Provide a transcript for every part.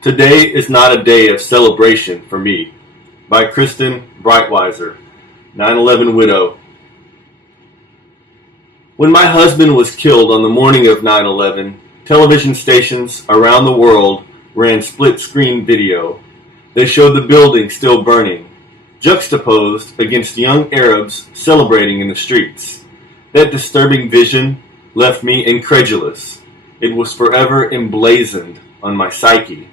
Today is not a day of celebration for me. By Kristen Breitweiser, 9/11 widow. When my husband was killed on the morning of 9/11, television stations around the world ran split-screen video. They showed the building still burning, juxtaposed against young Arabs celebrating in the streets. That disturbing vision left me incredulous. It was forever emblazoned on my psyche.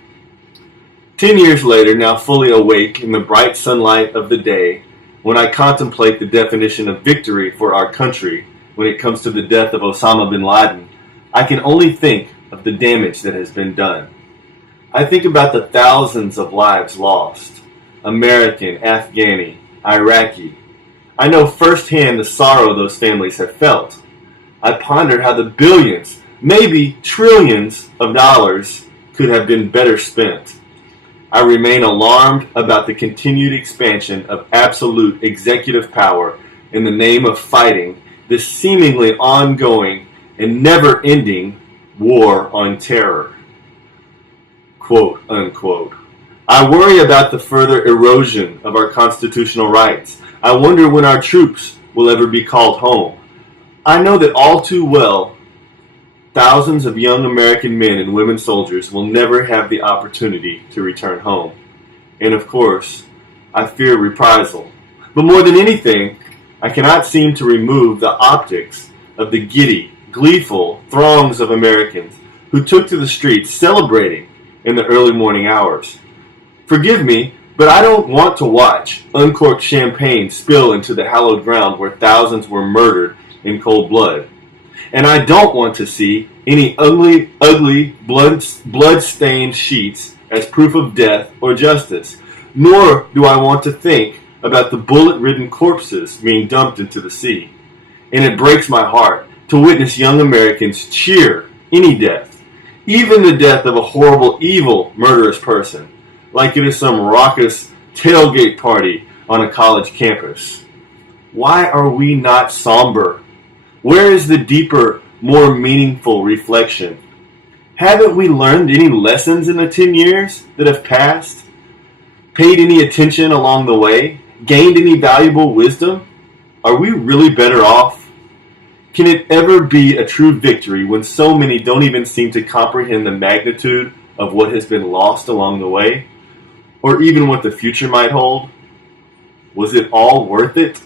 10 years later, now fully awake in the bright sunlight of the day, when I contemplate the definition of victory for our country when it comes to the death of Osama bin Laden, I can only think of the damage that has been done. I think about the thousands of lives lost, American, Afghani, Iraqi. I know firsthand the sorrow those families have felt. I ponder how the billions, maybe trillions of dollars could have been better spent. I remain alarmed about the continued expansion of absolute executive power in the name of fighting this seemingly ongoing and never-ending war on terror. Quote, unquote. I worry about the further erosion of our constitutional rights. I wonder when our troops will ever be called home. I know that all too well, thousands of young American men and women soldiers will never have the opportunity to return home. And of course, I fear reprisal. But more than anything, I cannot seem to remove the optics of the giddy, gleeful throngs of Americans who took to the streets celebrating in the early morning hours. Forgive me, but I don't want to watch uncorked champagne spill into the hallowed ground where thousands were murdered in cold blood. And I don't want to see any ugly, blood-stained sheets as proof of death or justice. Nor do I want to think about the bullet-ridden corpses being dumped into the sea. And it breaks my heart to witness young Americans cheer any death, even the death of a horrible, evil, murderous person, like it is some raucous tailgate party on a college campus. Why are we not somber? Where is the deeper, more meaningful reflection? Haven't we learned any lessons in the 10 years that have passed? Paid any attention along the way? Gained any valuable wisdom? Are we really better off? Can it ever be a true victory when so many don't even seem to comprehend the magnitude of what has been lost along the way? Or even what the future might hold? Was it all worth it?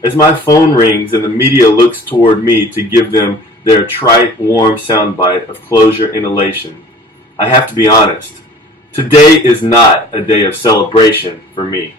As my phone rings and the media looks toward me to give them their trite, warm soundbite of closure and elation, I have to be honest. Today is not a day of celebration for me.